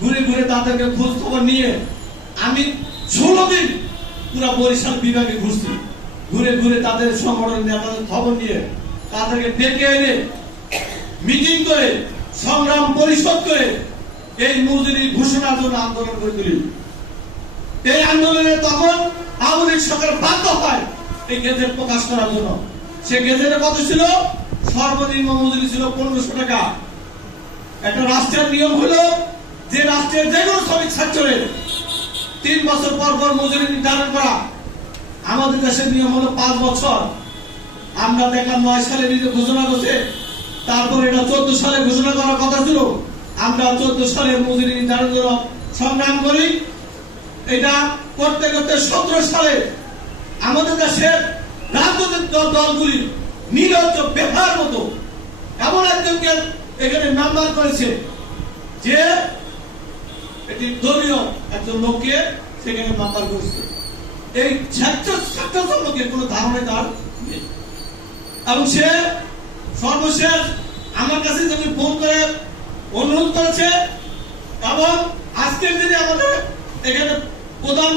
ঘুরে ঘুরে তাদেরকে খোঁজ খবর নিয়ে আমি 16 দিন পুরো বরিশাল বিভাগে ঘুরছি। ঘুরে ঘুরে তাদের সংগঠন নেতাদের খবর নিয়ে তাদেরকে ডেকে এনে মিটিং করে সংগ্রাম পরিষদ করে এই মজুরি ঘোষণার জন্য আন্দোলন করে তুলি। এই আন্দোলনে তখন আওয়ামী লীগ সরকার বাধ্য হয় এই গেজেট প্রকাশ করার জন্য। সে গেজেটে কত ছিল? সর্বনিম্ন মজুরি ছিল 1500 টাকা। একটা রাষ্ট্রের নিয়ম হলো যে রাষ্ট্রের যে কোনো শ্রমিক সেক্টরে 3 বছর পর পর মজুরি নির্ধারণ করা। আমাদের দেশের নিয়ম হলো 5 বছর। আমরা দেখলাম 9 সালে নিজে ঘোষণা করছে, তারপর এটা 14 সালে ঘোষণা করার কথা ছিল। আমরা 14 সালের মজুরি নির্ধারণ জন্য সংগ্রাম করি। এটা করতে করতে 17 সালে আমাদের দেশের রাজনৈতিক দলগুলি নির্লজ্জ বেফার মতো এমন একজনকে এখানে মেম্বার করেছে যে এটি দলীয় একজন লোককে সেখানে মেম্বার করেছে। এই ছাত্র সম্পর্কে কোনো ধারণা তার নেই। এবং সে সর্বশেষ আমার কাছে যখন ফোন করে অনুরোধ করেছে এবং আজকের দিনে আমাদের এখানে প্রধান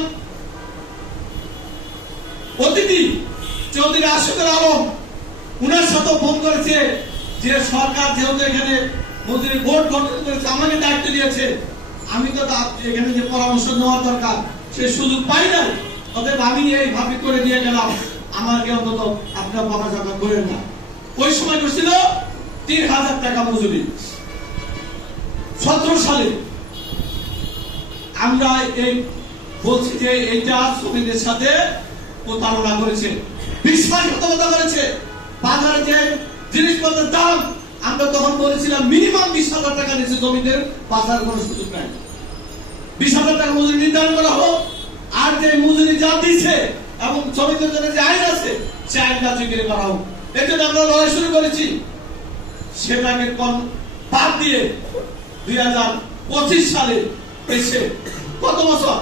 অতিথি চৌধুরী আশিকুল আলম উনার সাথে ফোন করেছে যে সরকার যেহেতু এখানে মজুরি বোর্ড গঠন করেছে, আমাকে দায়িত্ব দিয়েছে, আমি তো এখানে যে পরামর্শ নেওয়ার দরকার সে সুযোগ পাই নাই, অতএব আমি এইভাবে করে দিয়ে গেলাম, আমাকে অন্তত আপনার বাবা জায়গা করেন না। ওই সময় করছিল 3000 টাকা মজুরি। 17 সালে আমরা এই বলছি যে এইটা শ্রমিকদের সাথে প্রতারণা করেছে, বিশ্বাসঘাতকতা করেছে। বাজারে যে জিনিসপত্রের দাম আমরা তখন বলেছিলাম মিনিমাম 20,000 টাকা নিচে জমিদের বাজার কোনো সুযোগ নাই। 20,000 টাকা মজুরি নির্ধারণ করা হোক, আর যে মজুরি যা দিচ্ছে এবং শ্রমিকদের জন্য যে আইন আছে সে আইন কার্যকরী করা হোক। এই জন্য আমরা লড়াই শুরু করেছি। সেটাকে বাদ দিয়ে 2025 সালে এসে কত বছর